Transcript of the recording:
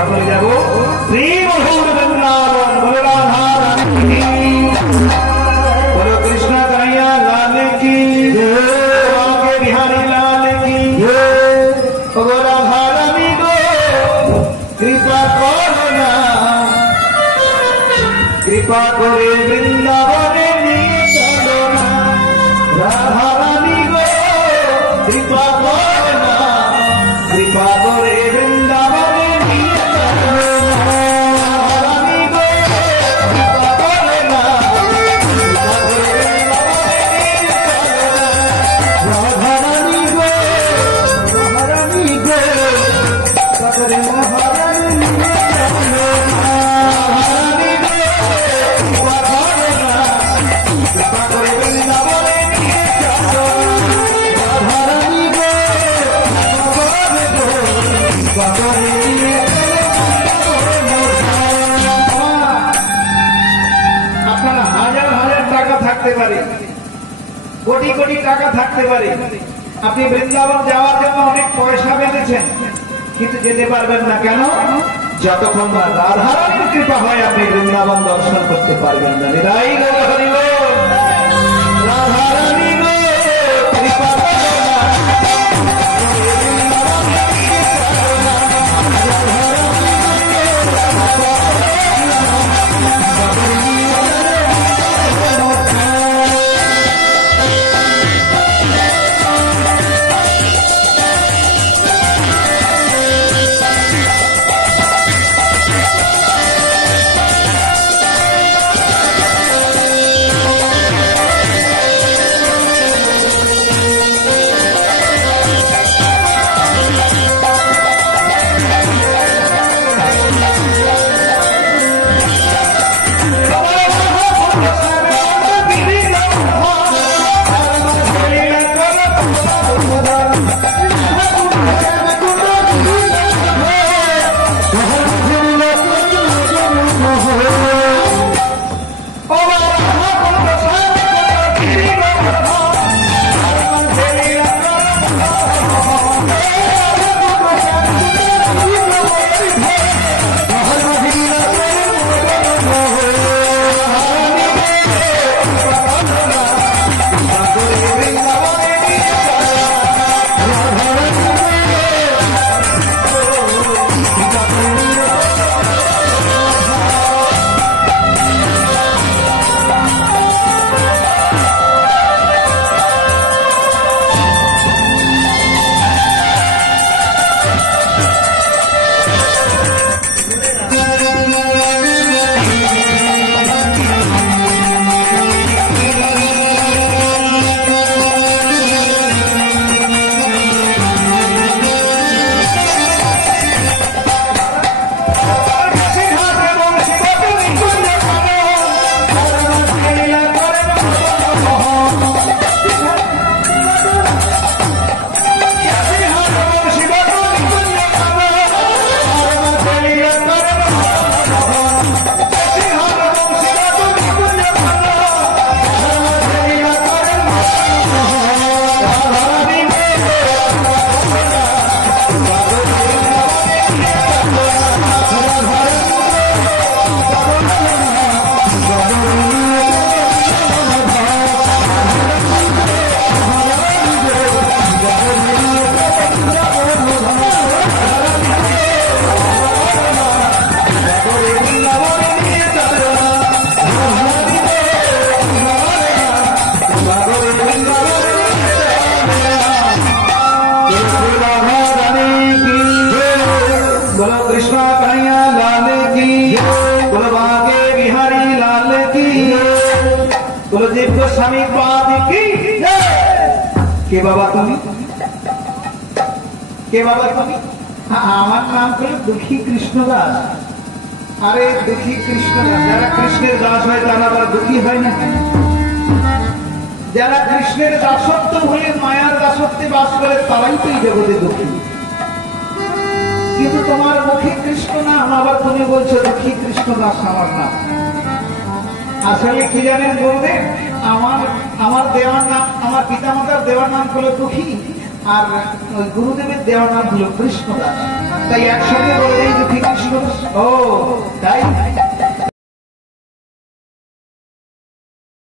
সকলে যাব শ্রী মধুর বৃন্দাবন। বলো রাধা রানী বলো কৃষ্ণ কন্হैया लाल की आगे बिहारी लाल की। गो राधा रानी गो कृपा करो ना, कृपा करे वृंदावने निये चलो ना। राधा रानी गो कृपा करो ना, कृपा करे वृंदावने निये चलो ना। राधा रानी गो कृपा करो ना, कृपा करे वृंदावने निये चलो ना। राधा रानी गो सकरे महारानी निये चलो ना। আপনারা হাজার হাজার টাকা থাকতে পারে, কোটি কোটি টাকা থাকতে পারে, আপনি বৃন্দাবন যাওয়ার জন্য অনেক পয়সা বেঁধেছেন, কিন্তু যেতে পারবেন না। কেন? যতক্ষণ না রাধারানীর কৃপা হয় আপনি বৃন্দাবন দর্শন করতে পারবেন না। নিরাই হরি বল। রাধারানী গো কৃপা করো না, स्वामी पाद की के बाबा তুমি কে বাবা তুমি? আমার নাম হলো দুঃখী কৃষ্ণদাস। আরে দুঃখী কৃষ্ণদাস, যারা কৃষ্ণের দাস হয় তারা আবার দুঃখী হয় না? যারা কৃষ্ণের দাসত্ব হয়ে মায়ার দাসত্বে বাস করে তারাই তো এই জগতে দুঃখী। কিন্তু তোমার মুখে কৃষ্ণ নাম, আবার তুমি বলছো দুঃখী কৃষ্ণদাস আমার নাম। আসলে কি জানেন বলবে, আমার দেওয়ার নাম, আমার পিতামাতার দেওয়ার নাম হলো দুঃখী, আর গুরুদেবের দেওয়ার নাম হলো কৃষ্ণদাস। তাই একসঙ্গে বলে এই দুঃখী কৃষ্ণ ও তাই